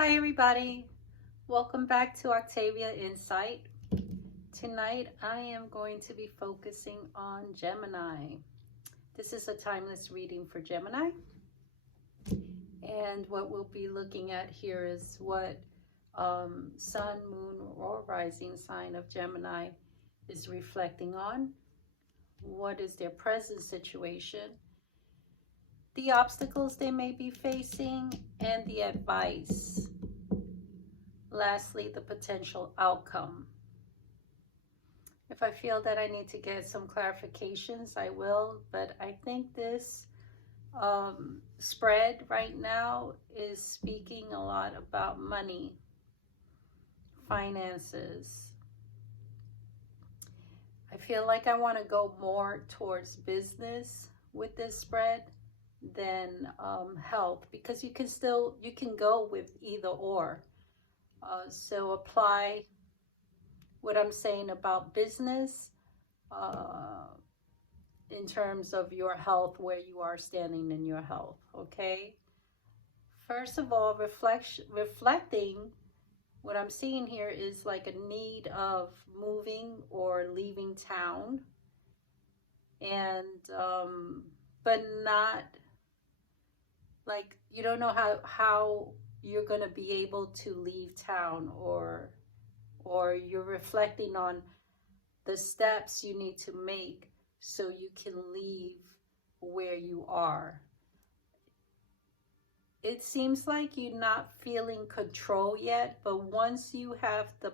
Hi everybody, welcome back to Octavia Insight. Tonight I am going to be focusing on Gemini. This is a timeless reading for Gemini, and what we'll be looking at here is what Sun, Moon, or Rising sign of Gemini is reflecting on. What is their present situation, the obstacles they may be facing, and the advice. Lastly, the potential outcome. If I feel that I need to get some clarifications, I will, but I think this spread right now is speaking a lot about money, finances. I feel like I want to go more towards business with this spread than health, because you can go with either or. So apply what I'm saying about business in terms of your health, where you are standing in your health, okay? First of all, reflecting, what I'm seeing here is like a need of moving or leaving town, and but not like you don't know how you're going to be able to leave town, or you're reflecting on the steps you need to make so you can leave where you are. It seems like you're not feeling control yet, but once you have the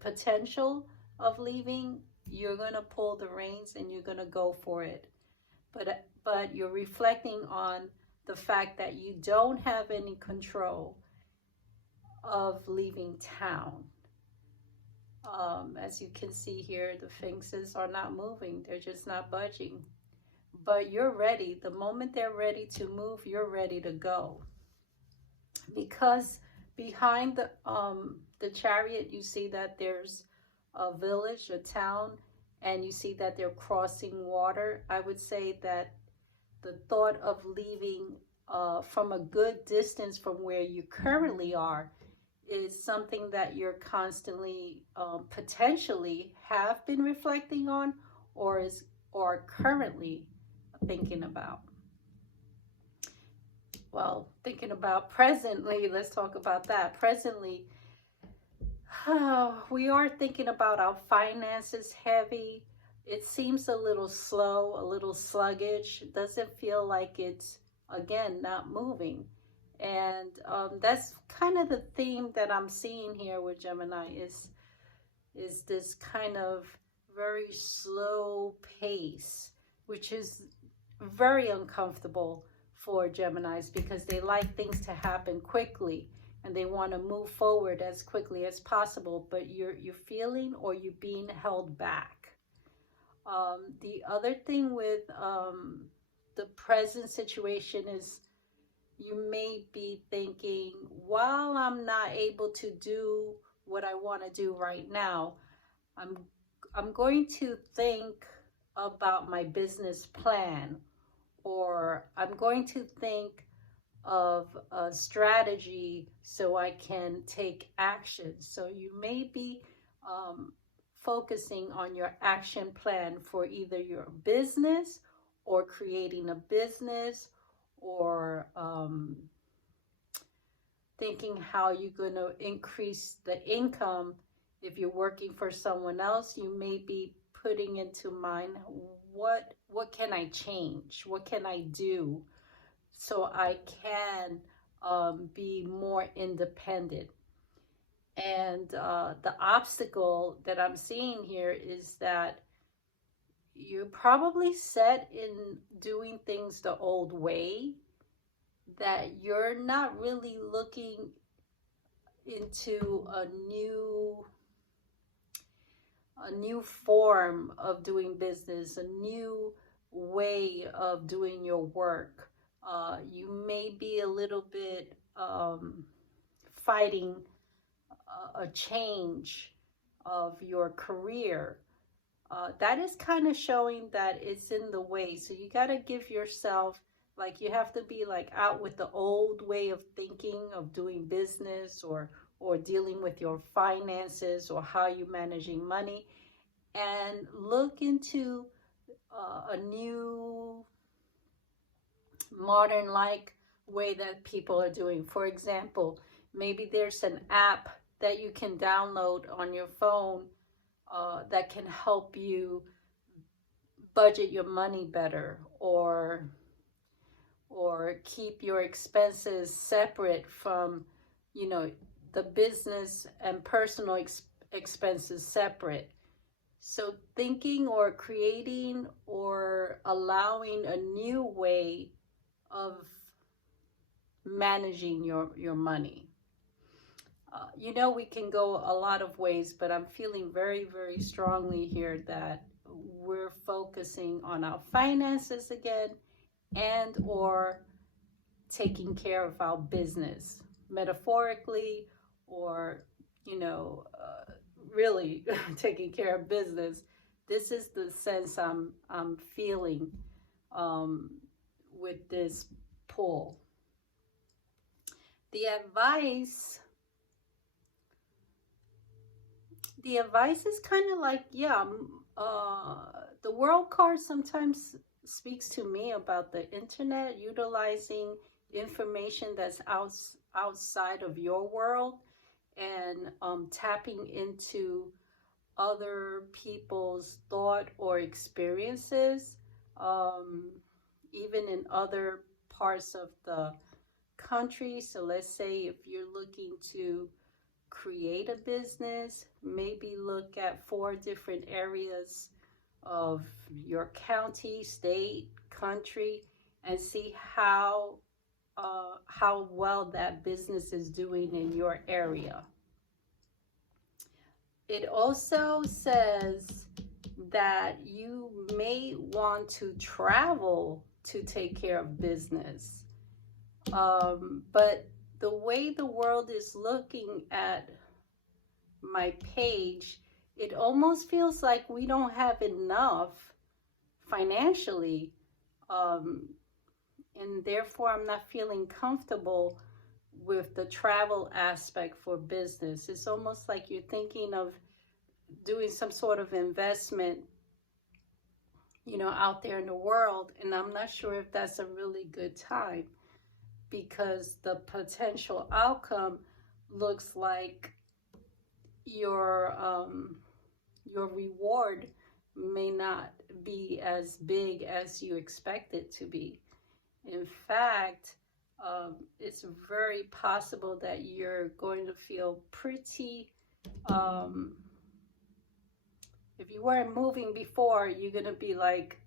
potential of leaving, you're going to pull the reins and you're going to go for it. But you're reflecting on the fact that you don't have any control of leaving town. As you can see here, the Sphinxes are not moving. They're just not budging. But you're ready. The moment they're ready to move, you're ready to go. Because behind the Chariot, you see that there's a village, a town, and you see that they're crossing water. I would say that the thought of leaving from a good distance from where you currently are is something that you're constantly potentially have been reflecting on, or currently thinking about. Well, thinking about presently, let's talk about that. Presently, we are thinking about our finances heavy. It seems a little slow, a little sluggish. It doesn't feel like it's, again, not moving. And that's kind of the theme that I'm seeing here with Gemini is this kind of very slow pace, which is very uncomfortable for Geminis, because they like things to happen quickly and they want to move forward as quickly as possible, but you're feeling, or you're being held back. The other thing with the present situation is, you may be thinking, while I'm not able to do what I want to do right now, I'm going to think about my business plan, or I'm going to think of a strategy so I can take action. So you may be focusing on your action plan for either your business, or creating a business, or thinking how you're going to increase the income. If you're working for someone else, you may be putting into mind, what can I change? What can I do so I can be more independent? And the obstacle that I'm seeing here is that you're probably set in doing things the old way, that you're not really looking into a new form of doing business, a new way of doing your work. You may be a little bit fighting a change of your career. That is kind of showing that it's in the way. So you got to give yourself Like you have to be like out with the old way of thinking of doing business or dealing with your finances or how you're managing money, and look into a new modern like way that people are doing. For example, maybe there's an app that you can download on your phone that can help you budget your money better, or keep your expenses separate from, you know, the business and personal expenses separate. So thinking or creating or allowing a new way of managing your money. You know, we can go a lot of ways, but I'm feeling very, very strongly here that we're focusing on our finances again, and or taking care of our business, metaphorically, or, you know, really taking care of business. This is the sense I'm feeling um, with this pull. The advice the advice is kind of like, yeah, the world card sometimes speaks to me about the internet, utilizing information that's outside of your world, and tapping into other people's thought or experiences, um, even in other parts of the country. So let's say if you're looking to create a business, maybe look at 4 different areas of your county, state, country, and see how well that business is doing in your area. It also says that you may want to travel to take care of business. But the way the world is looking at my page, it almost feels like we don't have enough financially. And therefore, I'm not feeling comfortable with the travel aspect for business. It's almost like you're thinking of doing some sort of investment, you know, out there in the world. And I'm not sure if that's a really good time, because the potential outcome looks like your reward may not be as big as you expect it to be. In fact, it's very possible that you're going to feel pretty, if you weren't moving before, you're going to be like,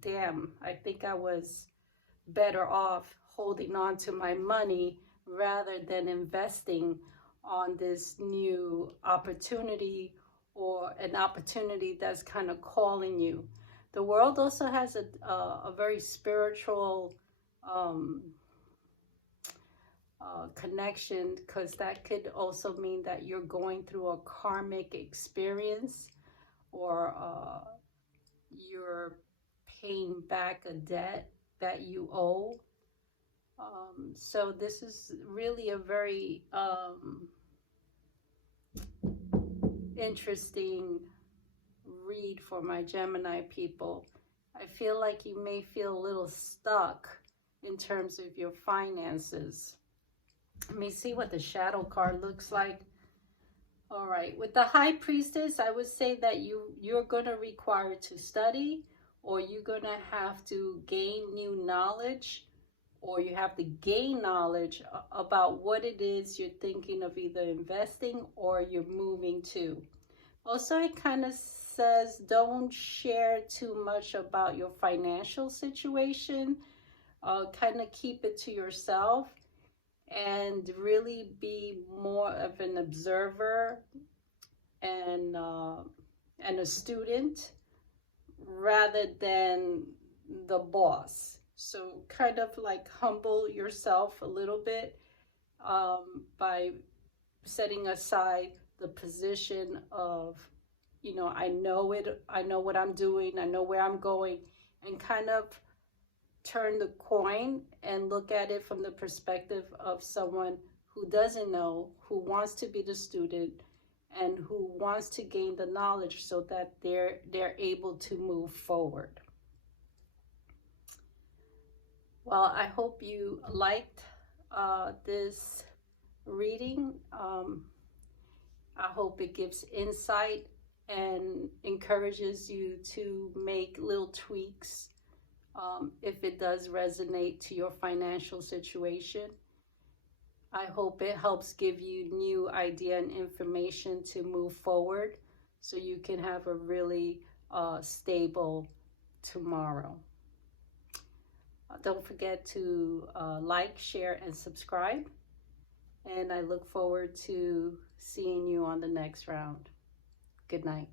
damn, I think I was better off holding on to my money rather than investing on this new opportunity, or an opportunity that's kind of calling you. The world also has a very spiritual connection, because that could also mean that you're going through a karmic experience, or you're paying back a debt that you owe. So this is really a very interesting read for my Gemini people. I feel like you may feel a little stuck in terms of your finances. Let me see what the shadow card looks like. All right, with the High Priestess, I would say that you're going to require to study, or you're going to have to gain new knowledge, or you have to gain knowledge about what it is you're thinking of either investing or you're moving to. Also, it kind of says don't share too much about your financial situation. Kind of keep it to yourself, and really be more of an observer and a student rather than the boss. So kind of like humble yourself a little bit by setting aside the position of, you know, I know what I'm doing, I know where I'm going, and kind of turn the coin and look at it from the perspective of someone who doesn't know, who wants to be the student, and who wants to gain the knowledge so that they're able to move forward. Well, I hope you liked this reading. I hope it gives insight and encourages you to make little tweaks if it does resonate to your financial situation. I hope it helps give you new idea and information to move forward so you can have a really stable tomorrow. Don't forget to like, share, and subscribe. And I look forward to seeing you on the next round. Good night.